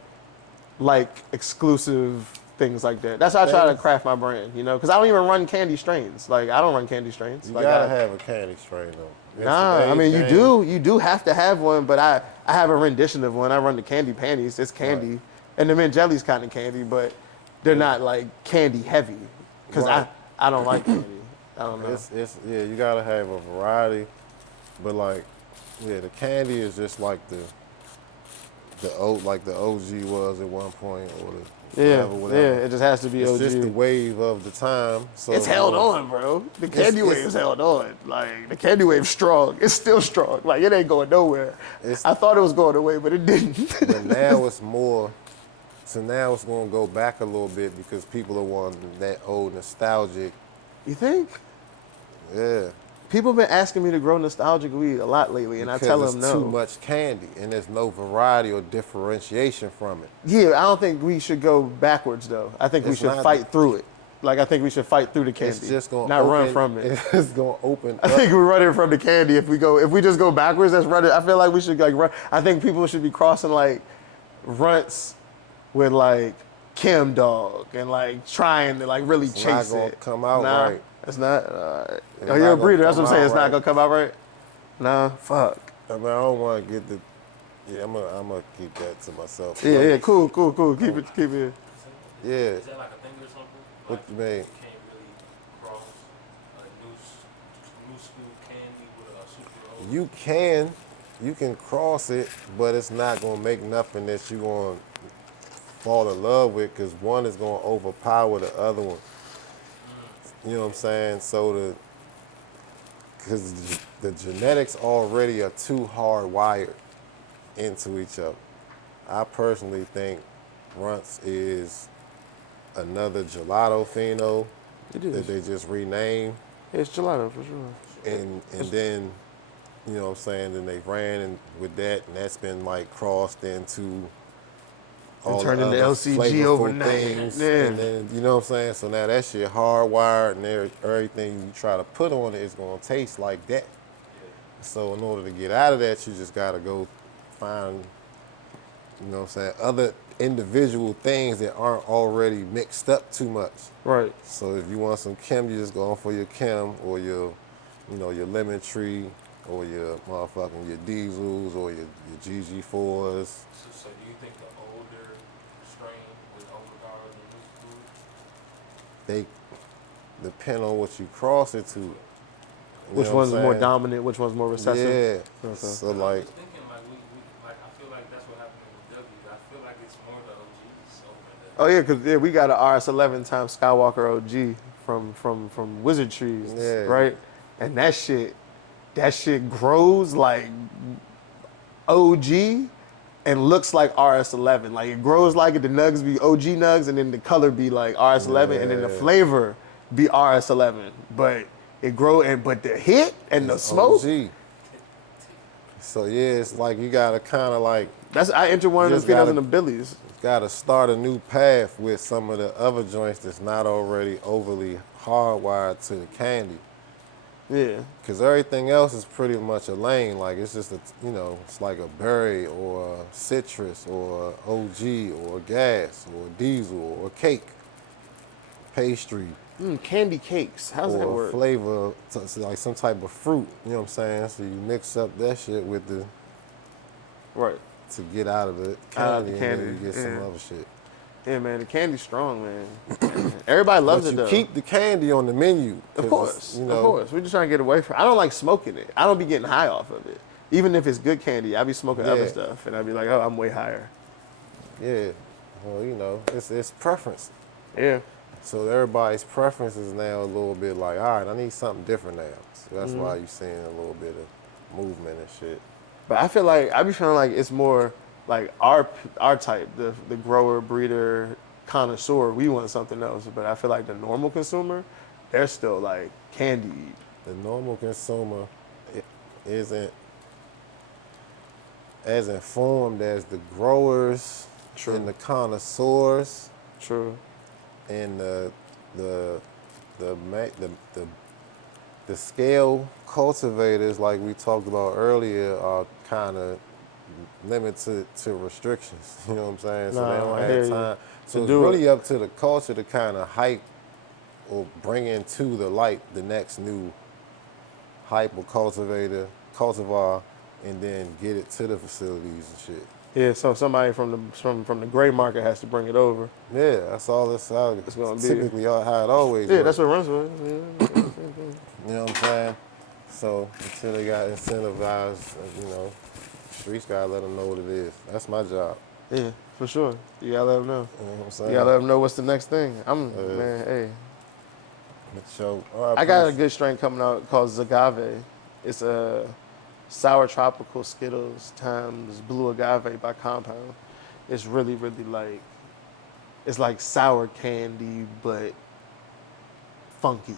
like exclusive things like that. That's how I try to craft my brand, you know, because I don't even run candy strains. Like, I don't run candy strains. You Like, gotta have a candy strain though. In nah, I today's mean, game, you do have to have one, but I have a rendition of one. I run the candy panties. It's candy, Right. and the mint jelly's kind of candy, but they're not like candy heavy, because Right. I don't like candy. I don't know. It's yeah, you gotta have a variety, but like, yeah, the candy is just like like the OG was at one point, or the Yeah, whatever. it just has to be It's OG. just the wave of the time. So It's held on, bro. The candy wave's held on. Like, the candy wave's strong. It's still strong. Like, it ain't going nowhere. I thought it was going away, but it didn't. But now it's more. So now it's gonna go back a little bit because people are wanting that old nostalgic. You think? Yeah. People have been asking me to grow nostalgic weed a lot lately, and I tell Because them it's no. too much candy and there's no variety or differentiation from it. Yeah, I don't think we should go backwards though. I think we It's should not- fight through it. Like, I think we should fight through the candy. It's just gonna not run from it. It's gonna open I up. think we're running from the candy if we just go backwards. That's running. I feel like we should like run. I think people should be crossing like runts with like Kim Dog and like trying to like really It's chase not gonna it. come out Nah, right. it's not. It's Oh, not you're a gonna breeder. That's what I'm come saying. out It's not right. gonna come out right. Nah, fuck. I mean, I don't want to get the. Yeah, I'm gonna keep that to myself. Yeah, cool. Keep it. Yeah. Is that like a thing or something? What Like, you mean? You can't really cross a new school candy with a super old. You can cross it, but it's not gonna make nothing that you gonna fall in love with, because one is gonna overpower the other one. You know what I'm saying? So because the genetics already are too hardwired into each other. I personally think Runts is another gelato pheno It that is. they just renamed, It's gelato for sure. and then, you know what I'm saying, then they ran and with that, and that's been like crossed into all turned the into other LCG flavorful overnight. things, Yeah. and then, you know what I'm saying, so now that shit hardwired, and everything you try to put on it is gonna taste like that. So in order to get out of that, you just gotta go find, you know what I'm saying, other individual things that aren't already mixed up too much. Right. So if you want some Kim, you just go on for your Kim, or your, you know, your lemon tree, or your motherfucking your diesels, or your GG4s. So do you think the older strain was overpowered than the new school? They depend on what you cross it to. You Which know what I'm one's more saying? dominant? Which one's more recessive? Yeah. Okay. So I like, was thinking like we like I feel like that's what happened with W. I feel like it's more the OGs over the. Oh yeah, because we got an RS11 times Skywalker OG from Wizard Trees, Yeah. right? And that shit grows like OG and looks like RS11. Like, it grows like it. The nugs be OG nugs, and then the color be like RS11, and then the Yeah. flavor be RS11. But but the hit and the smoke. OG. So yeah, it's like you gotta kind of like I entered one of Just them phenols gotta- in the Billies. gotta start a new path with some of the other joints that's not already overly hardwired to the candy. Yeah. Cause everything else is pretty much a lane. Like it's just it's like a berry or a citrus or OG or gas or diesel or cake. pastry Candy cakes. How's that or work? flavor, so like some type of fruit. You know what I'm saying? So you mix up that shit with the Right. to get out of the Out of the candy, and candy. then you get some Yeah. other shit. Yeah, man. The candy's strong, man. And everybody loves But it you though. keep the candy on the menu Of because it's, course, you of know, course. We're just trying to get away from. I don't like smoking it. I don't be getting high off of it. Even if it's good candy, I be smoking other yeah, stuff, and I be like, oh, I'm way higher. yeah. Well, you know, it's preference. Yeah. So everybody's preference is now a little bit like, all right, I need something different now. So that's why you're seeing a little bit of movement and shit. But I feel like I be feeling like it's more like our type, the grower, breeder, connoisseur. We want something else, but I feel like the normal consumer, they're still like candy. The normal consumer isn't as informed as the growers True. and the connoisseurs True. and the ma- the scale cultivators, like we talked about earlier, are kind of limited to restrictions. You know what I'm saying? So they Nah, don't I hear have you. time. To So it's do it. really up to the culture to kind of hype or bring into the light the next new hype or cultivar, and then get it to the facilities and shit. Yeah, so somebody from the gray market has to bring it over. Yeah, that's all it's how It's gonna be. typically how it always Yeah, works. that's what runs with. Yeah, same thing. You know what I'm saying? So until they got incentivized, you know, streets gotta let them know what it is. That's my job. Yeah, for sure. You gotta let them know. You know what I'm You saying? gotta let them know what's the next thing. Uh, Man, hey, So I I got a appreciate. good strain coming out called Zagave. It's a sour tropical Skittles times blue agave by Compound. It's really, really like it's like sour candy, but funky.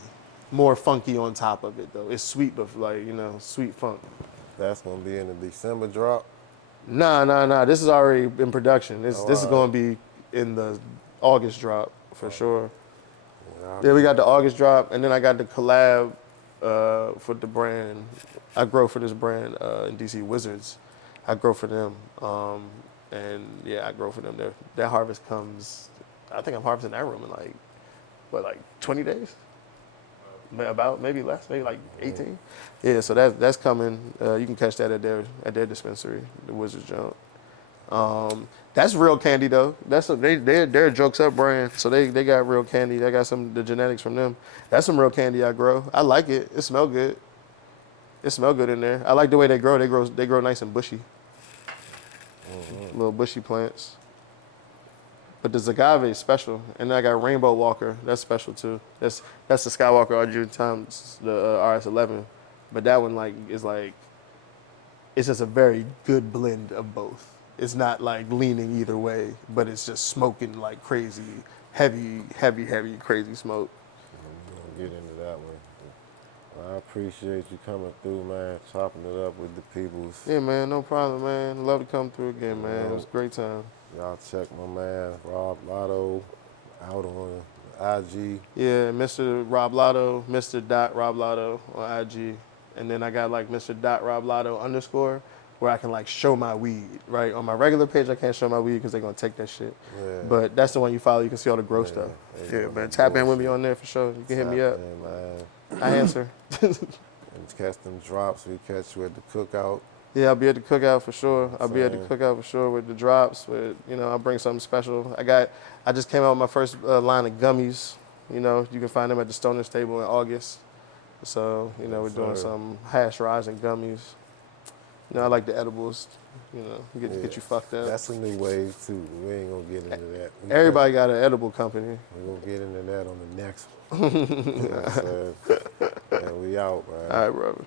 More funky on top of it though. It's sweet, but like sweet funk. That's gonna be in the December drop. Nah. This is already in production. Oh, This is all right. going to be in the August drop for sure. Yeah, Yeah, we got the August drop, and then I got the collab for the brand. I grow for this brand in DC Wizards. I grow for them, and yeah, I grow for them. Their harvest comes. I think I'm harvesting that room in like 20 days. About maybe less, maybe like 18. Yeah, so that's coming. You can catch that at their dispensary, the Wizards Jump. That's real candy though. They're a Jokes Up brand, so they got real candy. They got some of the genetics from them. That's some real candy I grow. I like it. It smell good. It smell good in there. I like the way they grow. They grow nice and bushy, little bushy plants. But the Zagave is special, and then I got Rainbow Walker. That's special too. That's the Skywalker RG times the RS11, but that one is it's just a very good blend of both. It's not like leaning either way, but it's just smoking like crazy, heavy, crazy smoke. we're gonna get into that one. Well, I appreciate you coming through, man, chopping it up with the peoples. Yeah, man, no problem, man. Love to come through again, man. It know, was a great time. Y'all check my man Rob Lotto out on IG. Yeah, Mr. Roblato, Mr. Roblato on IG. And then I got like Mr. Roblato _ where I can like show my weed, right? On my regular page, I can't show my weed because they're going to take that shit. Yeah. But that's the one you follow. You can see all the gross stuff. Ain't Yeah, no man. Tap in with me bullshit. on there for sure. You can hit me Tap up. in, man. I answer. And catch them drops. We catch you at the cookout. Yeah, I'll be at the cookout for sure. I'll be at the Same. cookout for sure with the drops. I'll bring something special. I just came out with my first line of gummies. You can find them at the Stoner's table in August. So, we're Yes, doing sir. some hash rising gummies. I like the edibles. Get Yeah. you fucked up. That's a new wave too. We ain't gonna get into that. Everybody got an edible company. We're gonna get into that on the next one. You know what I'm saying? And we out, man. All right, brother.